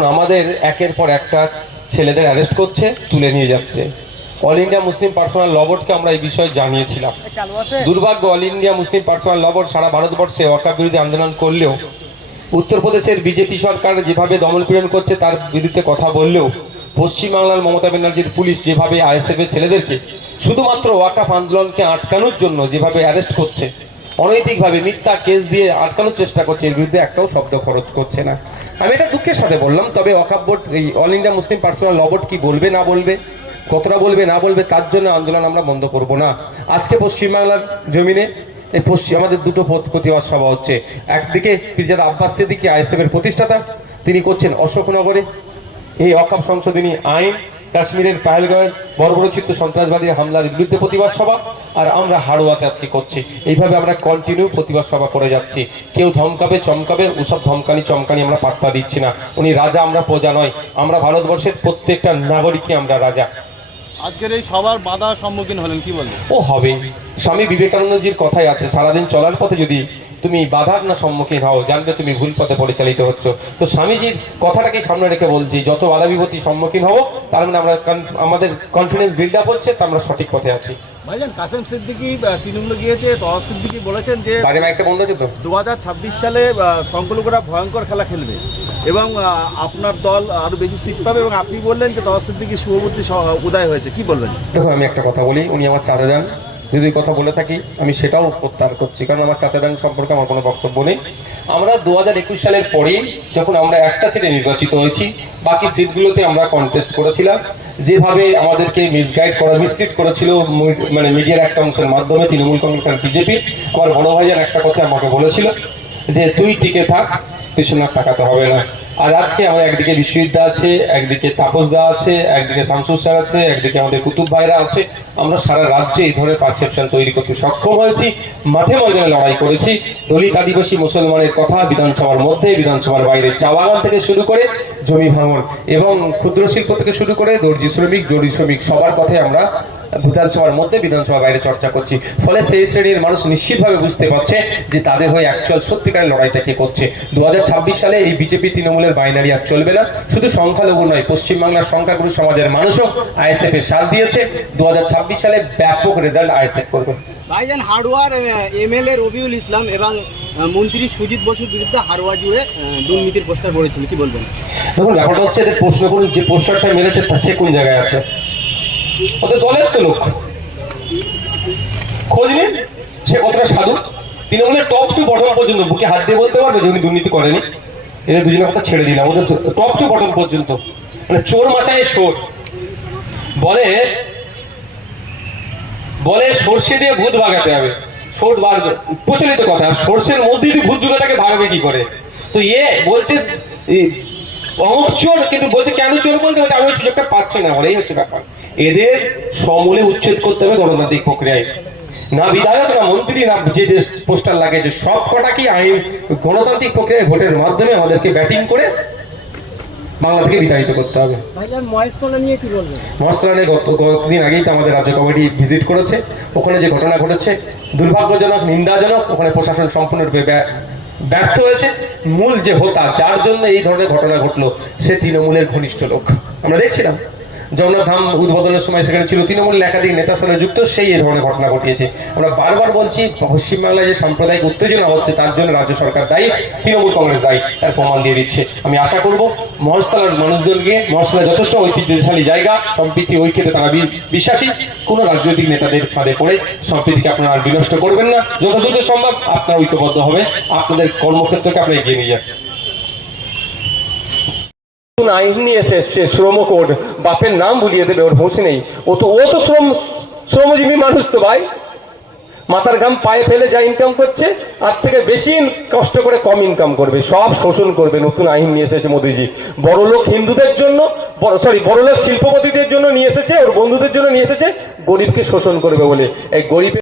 আমাদের একের পর একটা ছেলেদের অ্যারেস্ট করছে তুলে নিয়ে যাচ্ছে। All India Muslim Personal Law বোর্ডকে আমরা এই বিষয়ে জানিয়েছিলাম। দুর্ভাগ্য All India Muslim Personal Law Board সারা ভারতবর্ষে ওয়াকাফ বিরোধী আন্দোলন করলেও উত্তরপ্রদেশের বিজেপি সরকার যেভাবে দমনপীড়ন করছে তার বিরুদ্ধে কথা বললেও পশ্চিমবাংলার মমতা ব্যানার্জির পুলিশ যেভাবে আইএসএফ এর ছেলেদেরকে শুধুমাত্র ওয়াকাফ আন্দোলনকে আটকানোর জন্য যেভাবে অ্যারেস্ট করছে অনৈতিকভাবে মিথ্যা কেস দিয়ে আটকানোর চেষ্টা করছে এর বিরুদ্ধে একটাও শব্দ খরচ করছে না। আমি এটা দুঃখের সাথে বললাম, তবে ওয়াকাফ বোর্ড এই All India Muslim Personal Law Board কি বলবে, না বলবে, কতটা বলবে, না বলবে, তার জন্য আন্দোলন আমরা বন্ধ করব না। আজকে পশ্চিমবাংলার জমিনে, এই পশ্চিম, আমাদের দুটো প্রতিবাদ সভা হচ্ছে। একদিকে পিরজাদ আব্বাস সেদিকে আইএসএফ এর প্রতিষ্ঠাতা, তিনি করছেন অশোকনগরে। এই অকাপ সংশোধনী আইন কাশ্মীরের পাহেলগাঁওয়ের বর্বরচিত্ত সন্ত্রাসবাদী হামলার বিরুদ্ধে প্রতিবাদ সভা আর আমরা হাড়োয়াতে আজকে করছি। এইভাবে আমরা কন্টিনিউ প্রতিবাদ সভা করে যাচ্ছি। কেউ ধমকাবে চমকাবে ওসব ধমকানি চমকানি আমরা পাত্তা দিচ্ছি না। উনি রাজা আমরা প্রজা নয়। আমরা ভারতবর্ষের প্রত্যেকটা নাগরিকই আমরা রাজা। আজকের এই সবার বাধার সম্মুখীন হলেন কি বলবেন ও হবে স্বামী বিবেকানন্দজির কথাই আছে সারাদিন চলার পথে যদি তুমি বাধার না সম্মুখীন হও জানবে তুমি ভুল পথে পরিচালিত হচ্ছ। তো স্বামীজির কথাটাকে সামনে রেখে বলছি যত বাধা বিপত্তির সম্মুখীন হব তার মানে আমরা আমাদের কনফিডেন্স বিল্ড আপ হচ্ছে তা আমরা সঠিক পথে আছি। ভাইজান কাসেম সিদ্দিকি তৃণমূলে গিয়েছে সিদ্দিকি বলেছেন যে আছে সালে সংখ্যালঘুরা ভয়ঙ্কর খেলা খেলবে। এবং আপনার দল আরও বেশি সিট পাবে এবং আপনি বললেন যে সিদ্দিকি উদয় হয়েছে। কি বলবেন? দেখো আমি একটা কথা বলি উনি আমার চাচা যান। যদি কথা বলে থাকি, আমি সেটাও প্রত্যাহার করছি। কারণ আমার চাচা যান সম্পর্কে আমার কোনো বক্তব্য নেই। আমরা দু হাজার একুশ সালের পরেই যখন আমরা একটা সিটে নির্বাচিত হয়েছি, বাকি সিটগুলোতে আমরা কন্টেস্ট করেছিলাম। যেভাবে আমাদেরকে মিসগাইড করা মিসলিড করেছিল মানে মিডিয়ার একটা অংশের মাধ্যমে তৃণমূল কংগ্রেস আর বিজেপি আমার বড় ভাইজান একটা কথা আমাকে বলেছিল যে, তুই টিকে থাক, পেছনে তাকাতে হবে না। আর আজকে আমাদের একদিকে বিশ্ববিদ্যা আছে, একদিকে তাপস দা আছে, একদিকে শামসুর স্যার আছে, একদিকে আমাদের কুতুব ভাইরা আছে। আমরা সারা রাজ্যে এই ধরনের পারসেপশন তৈরি করতে সক্ষম হয়েছি। মাঠে ময়দানে লড়াই করেছি। দলিত আদিবাসী মুসলমানের কথা বিধানসভার মধ্যে, বিধানসভার বাইরে চা বাগান থেকে শুরু করে জমি ভাঙন এবং ক্ষুদ্র শিল্প থেকে শুরু করে দর্জি শ্রমিক জরি শ্রমিক সবার কথাই আমরা বিধানসভার মধ্যে বিধানসভার বাইরে চর্চা করছি। ফলে সেই শ্রেণির মানুষ নিশ্চিতভাবে বুঝতে পারছে যে তাদের হয়ে অ্যাকচুয়াল সত্যিকারের লড়াইটা কে করছে। দু সালে এই বিজেপি তৃণমূলের বাইনারি আর চলবে না। শুধু সংখ্যালঘু নয় পশ্চিমবাংলার সংখ্যাগুরু সমাজের মানুষও আইএসএফ এর সাথ দিয়েছে। দু সালে ব্যাপক রেজাল্ট আইএসএফ করবে। ভাইজান হাড়োয়ার এমএলএ রবিউল ইসলাম এবং মন্ত্রী সুজিত বসুর বিরুদ্ধে হাড়োয়া জুড়ে দুর্নীতির পোস্টার পড়েছিল কি বলবেন? দেখুন ব্যাপারটা হচ্ছে প্রশ্ন করুন যে পোস্টারটা মেরেছে তা সে কোন জায়গায় আছে? ওদের দলের তো লোক। খোঁজ নিন, সে কতটা সাধু। তৃণমূলের টপ টু বটম পর্যন্ত, বুকে হাত দিয়ে বলতে পারবে যে উনি দুর্নীতি করেনি। এদের দুজনের কথা ছেড়ে দিলাম, ওদের টপ টু বটম পর্যন্ত। মানে চোর মাচায় সোর বলে বলে সর্ষে দিয়ে ভূত ভাগাতে হবে। সোট বার প্রচলিত কথা সর্ষের মধ্যে যদি ভূত যুগাটাকে ভাগাবে কি করে? তো ইয়ে বলছে অমুক চোর, কিন্তু বলছে কেন চোর বলতে আমি সুযোগটা পাচ্ছে না বলে এই হচ্ছে ব্যাপার। এদের সমূলে উচ্ছেদ করতে হবে গণতান্ত্রিক প্রক্রিয়ায়। না বিধায়ক না মন্ত্রী না যে যে পোস্টার লাগে যে সব কটা কি আইন গণতান্ত্রিক প্রক্রিয়ায় ভোটের মাধ্যমে আমাদেরকে ব্যাটিং করে বাংলা থেকে বিতাড়িত করতে হবে? মহেশতলা নিয়ে কি বলবেন? মহাস্ত্রালয়ে গত কয়েকদিন আগেই তো আমাদের রাজ্য কমিটি ভিজিট করেছে। ওখানে যে ঘটনা ঘটেছে দুর্ভাগ্যজনক নিন্দাজনক ওখানে প্রশাসন সম্পূর্ণরূপে ব্যা- ব্যর্থ হয়েছে। মূল যে হোতা যার জন্য এই ধরনের ঘটনা ঘটলো সে তৃণমূলের ঘনিষ্ঠ লোক। আমরা দেখছিলাম। জগন্নাথ ধাম উদ্বোধনের সময় সেখানে ছিল তৃণমূলের একাধিক নেতার সাথে যুক্ত, সেই এই ধরনের ঘটনা ঘটিয়েছে। আমরা বারবার বলছি পশ্চিমবাংলায় যে সাম্প্রদায়িক উত্তেজনা হচ্ছে, তার জন্য রাজ্য সরকার দায়ী, তৃণমূল কংগ্রেস দায়ী, তার প্রমাণ দিয়ে দিচ্ছে। আমি আশা করব মহস্তলার মানুষজনকে মহস্তলা যথেষ্ট ঐতিহ্যশালী জায়গা, সম্প্রীতি ঐক্যতে তারা বিশ্বাসী। কোন রাজনৈতিক নেতাদের ফাঁদে পড়ে সম্প্রীতিকে আপনারা বিনষ্ট করবেন না। যত দ্রুত সম্ভব আপনারা ঐক্যবদ্ধ হবে আপনাদের কর্মক্ষেত্রকে আপনারা এগিয়ে নিয়ে যান। নতুন আইন নিয়ে এসে এসছে শ্রম কোড বাপের নাম ভুলিয়ে দেবে ওর হোশ নেই। ও তো ও তো শ্রম, শ্রমজীবী মানুষ তো ভাই। মাথার ঘাম পায়ে ফেলে যা ইনকাম করছে আর থেকে বেশি কষ্ট করে কম ইনকাম করবে। সব শোষণ করবে নতুন আইন নিয়ে এসেছে মোদীজি। বড় লোক হিন্দুদের জন্য সরি বড় লোক শিল্পপতিদের জন্য নিয়ে এসেছে, ওর বন্ধুদের জন্য নিয়ে এসেছে, গরিবকে শোষণ করবে বলে। এই গরিব